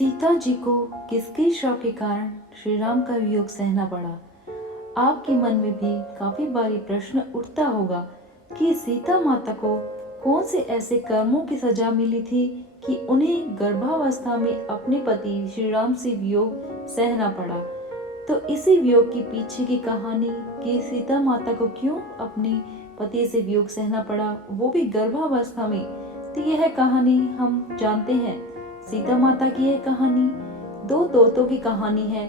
सीता जी को किसके श्राप के कारण श्री राम का वियोग सहना पड़ा। आपके मन में भी काफी बारी प्रश्न उठता होगा कि सीता माता को कौन से ऐसे कर्मों की सजा मिली थी कि उन्हें गर्भावस्था में अपने पति श्री राम से वियोग सहना पड़ा। तो इसी वियोग के पीछे की कहानी कि सीता माता को क्यों अपने पति से वियोग सहना पड़ा, वो भी गर्भावस्था में, तो यह कहानी हम जानते हैं। सीता माता की यह कहानी दो तोतों की कहानी है,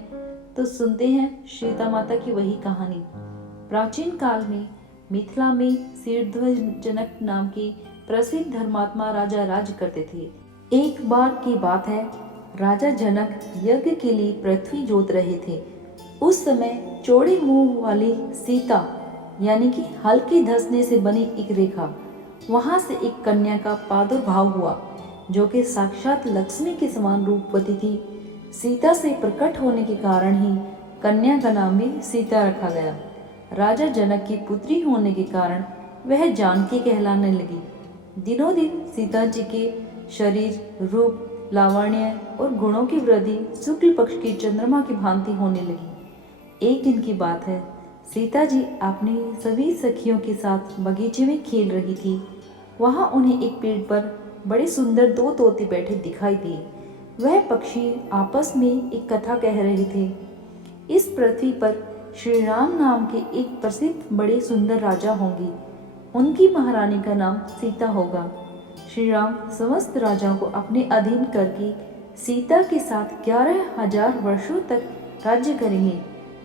तो सुनते हैं सीता माता की वही कहानी। प्राचीन काल में मिथिला में शीर्षध्वज जनक नाम के प्रसिद्ध धर्मात्मा राजा राज करते थे। एक बार की बात है, राजा जनक यज्ञ के लिए पृथ्वी जोत रहे थे। उस समय चौड़े मुंह वाली सीता यानी कि हल्के धंसने से बनी एक रेखा, वहां से एक कन्या का प्रादुर्भाव हुआ जो कि साक्षात लक्ष्मी के समान रूपवती थी। सीता से प्रकट होने के कारण ही कन्या का नाम भी सीता रखा गया। राजा जनक की पुत्री होने के कारण वह जानकी कहलाने लगी। दिनों दिन सीता जी के शरीर, रूप, लावण्य और गुणों की वृद्धि शुक्ल पक्ष की चंद्रमा की भांति होने लगी। एक दिन की बात है, सीता जी अपनी सभी सखियों के साथ बगीचे में खेल रही थी। वहां उन्हें एक पेड़ पर बड़े सुंदर दो तोते बैठे दिखाई दिए। वह पक्षी आपस में एक कथा कह रहे थे। इस पृथ्वी पर श्री राम नाम के एक प्रसिद्ध बड़े सुंदर राजा होंगे। उनकी महारानी का नाम सीता होगा। श्री राम समस्त राजाओं को अपने अधीन करके सीता के साथ 11,000 वर्षों तक राज्य करेंगे।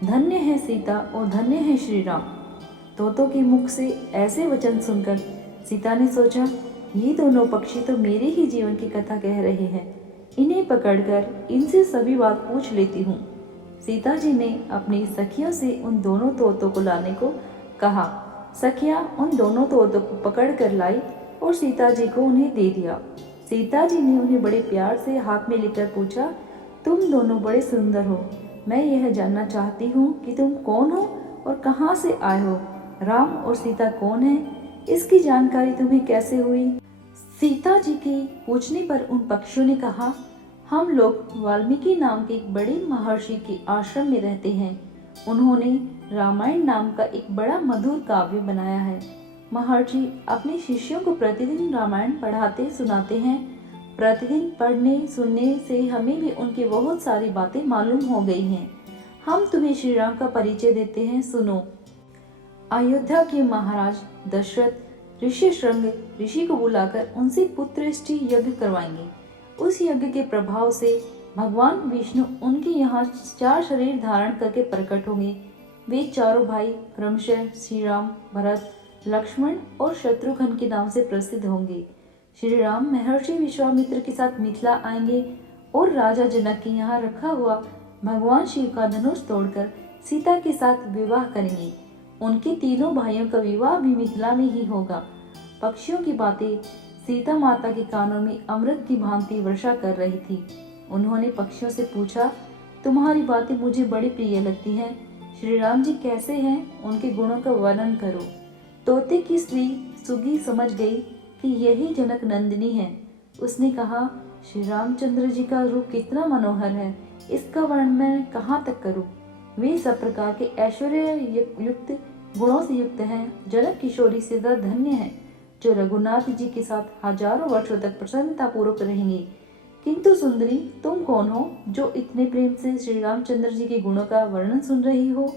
धन्य है सीता और धन्य है श्री राम। तोतों के मुख से ऐसे वचन सुनकर सीता ने सोचा, ये दोनों पक्षी तो मेरे ही जीवन की कथा कह रहे हैं। इन्हें पकड़कर इनसे सभी बात पूछ लेती हूँ। सीता जी ने अपनी सखियों से उन दोनों तोतों को लाने को कहा। सखियां उन दोनों तोतों को पकड़ कर लाई और सीता जी को उन्हें दे दिया। सीता जी ने उन्हें बड़े प्यार से हाथ में लेकर पूछा, तुम दोनों बड़े सुंदर हो। मैं यह जानना चाहती हूँ कि तुम कौन हो और कहाँ से आए हो। राम और सीता कौन है, इसकी जानकारी तुम्हें कैसे हुई। सीता जी के पूछने पर उन पक्षियों ने कहा, हम लोग वाल्मीकि नाम के एक बड़े महर्षि के आश्रम में रहते हैं। उन्होंने रामायण नाम का एक बड़ा मधुर काव्य बनाया है। महर्षि अपने शिष्यों को प्रतिदिन रामायण पढ़ाते सुनाते हैं। प्रतिदिन पढ़ने सुनने से हमें भी उनकी बहुत सारी बातें मालूम हो गई हैं। हम तुम्हें श्री राम का परिचय देते हैं, सुनो। अयोध्या के महाराज दशरथ ऋष्यशृंग ऋषि को बुलाकर उनसे पुत्रष्टि यज्ञ करवाएंगे। उस यज्ञ के प्रभाव से भगवान विष्णु उनके यहाँ 4 शरीर धारण करके प्रकट होंगे। वे चारों भाई क्रमशः श्री राम, भरत, लक्ष्मण और शत्रुघ्न के नाम से प्रसिद्ध होंगे। श्री राम महर्षि विश्वामित्र के साथ मिथिला आएंगे और राजा जनक के यहाँ रखा हुआ भगवान शिव का धनुष तोड़कर सीता के साथ विवाह करेंगे। उनके तीनों भाइयों का विवाह भी मिथिला में ही होगा। पक्षियों की बातें सीता माता के कानों में अमृत की भांति वर्षा कर रही थी। उन्होंने पक्षियों से पूछा, तुम्हारी बातें मुझे बड़ी प्रिय लगती हैं। श्री राम जी कैसे हैं, उनके गुणों का वर्णन करो। तोते की स्त्री सुगी समझ गई कि यही जनक नंदिनी है। उसने कहा, श्री रामचंद्र जी का रूप कितना मनोहर है, इसका वर्णन मैं कहाँ तक करूँ। वे सब प्रकार के ऐश्वर्य युक्त गुणों से युक्त हैं। जनक किशोरी से धन्य है जो रघुनाथ जी के साथ हजारों वर्षों तक प्रसन्नता पूर्वक रहेंगे। किंतु सुंदरी, तुम कौन हो जो इतने प्रेम से श्री रामचंद्र जी के गुणों का वर्णन सुन रही हो।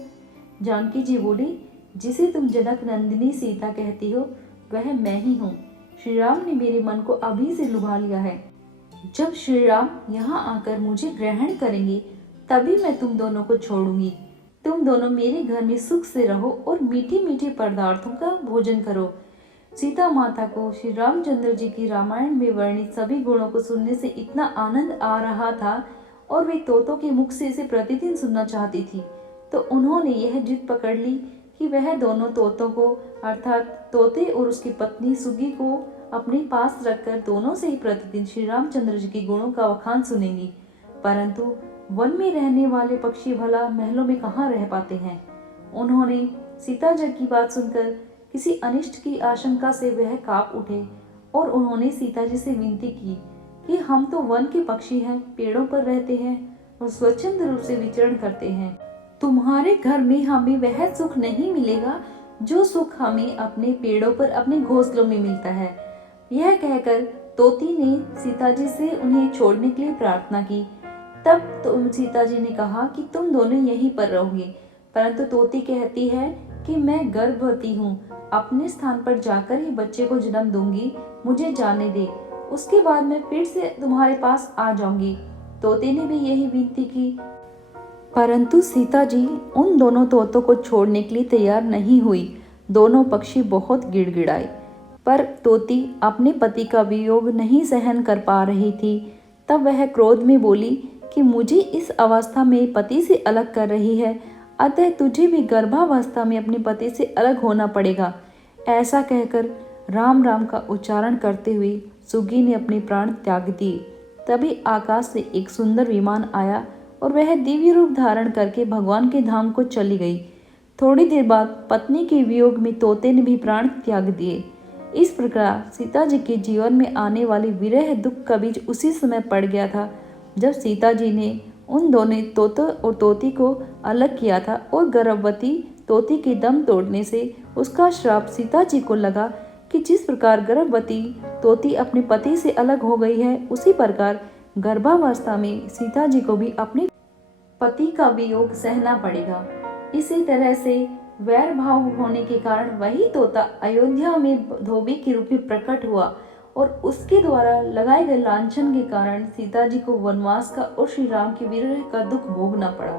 जानकी जी बोली, जिसे तुम जनक नंदिनी सीता कहती हो वह मैं ही हूँ। श्री राम ने मेरे मन को अभी से लुभा लिया है। जब श्री राम यहाँ आकर मुझे ग्रहण करेंगे तभी मैं तुम दोनों को छोड़ूंगी। तुम दोनों मेरे घर में सुख से रहो और मीठे मीठे पदार्थों का भोजन करो। सीता माता को श्री रामचंद्र जी की रामायण में वर्णित सभी गुणों को सुनने से इतना आनंद आ रहा था और वे तोतों के मुख से इसे प्रतिदिन सुनना चाहती थी। तो उन्होंने यह जिद पकड़ ली कि वह दोनों तोतों को अर्थात तोते और उसकी पत्नी सुगी को अपने पास रखकर दोनों से ही प्रतिदिन श्री रामचंद्र जी के गुणों का बखान सुनेंगी। परंतु वन में रहने वाले पक्षी भला महलों में कहाँ रह पाते हैं। उन्होंने सीता जी की बात सुनकर किसी अनिष्ट की आशंका से वह कांप उठे और उन्होंने सीता जी से विनती की कि हम तो वन के पक्षी हैं, पेड़ों पर रहते हैं और स्वच्छंद रूप से विचरण करते हैं। तुम्हारे घर में हमें वह सुख नहीं मिलेगा जो सुख हमें अपने पेड़ों पर, अपने घोंसलों में मिलता है। यह कहकर तोती ने सीता जी से उन्हें छोड़ने के लिए प्रार्थना की। तब तो सीता जी ने कहा कि तुम दोनों यहीं पर रहोगे, परंतु तोती कहती है कि मैं गर्भवती हूँ, अपने स्थान पर जाकर ही बच्चे को जन्म दूंगी, मुझे जाने दे, उसके बाद मैं फिर से तुम्हारे पास आ जाऊंगी। तोते ने भी यही विनती की, परंतु सीता जी उन दोनों तोतों को छोड़ने के लिए तैयार नहीं हुई। दोनों पक्षी बहुत गिड़गिड़ाए, पर तोती अपने पति का वियोग नहीं सहन कर पा रही थी। तब वह क्रोध में बोली कि मुझे इस अवस्था में पति से अलग कर रही है, अतः तुझे भी गर्भावस्था में अपने पति से अलग होना पड़ेगा। ऐसा कहकर राम राम का उच्चारण करते हुए सुग्गी ने अपने प्राण त्याग दिए। तभी आकाश से एक सुंदर विमान आया और वह दिव्य रूप धारण करके भगवान के धाम को चली गई। थोड़ी देर बाद पत्नी के वियोग में तोते ने भी प्राण त्याग दिए। इस प्रकार सीता जी के जीवन में आने वाले विरह दुख का बीज उसी समय पड़ गया था जब सीता जी ने उन दोनों तोतों और तोती को अलग किया था, और गर्भवती तोती के दम तोड़ने से उसका श्राप सीता जी को लगा कि जिस प्रकार गर्भवती तोती अपने पति से अलग हो गई है, उसी प्रकार गर्भावस्था में सीता जी को भी अपने पति का वियोग सहना पड़ेगा। इसी तरह से वैर भाव होने के कारण वही तोता अयोध्या में धोबी के रूप में प्रकट हुआ और उसके द्वारा लगाए गए लांछन के कारण सीता जी को वनवास का और श्री राम के विरह का दुख भोगना पड़ा।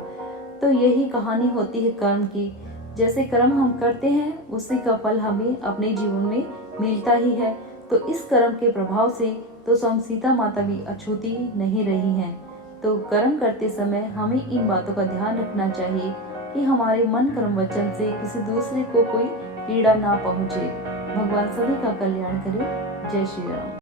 तो यही कहानी होती है कर्म की। जैसे कर्म हम करते हैं उसी का फल हमें अपने जीवन में मिलता ही है। तो इस कर्म के प्रभाव से तो स्वयं सीता माता भी अछूती नहीं रही हैं। तो कर्म करते समय हमें इन बातों का ध्यान रखना चाहिए कि हमारे मन कर्म वचन से किसी दूसरे को कोई पीड़ा ना पहुंचे। भगवान सभी का कल्याण करे। जय श्री राम।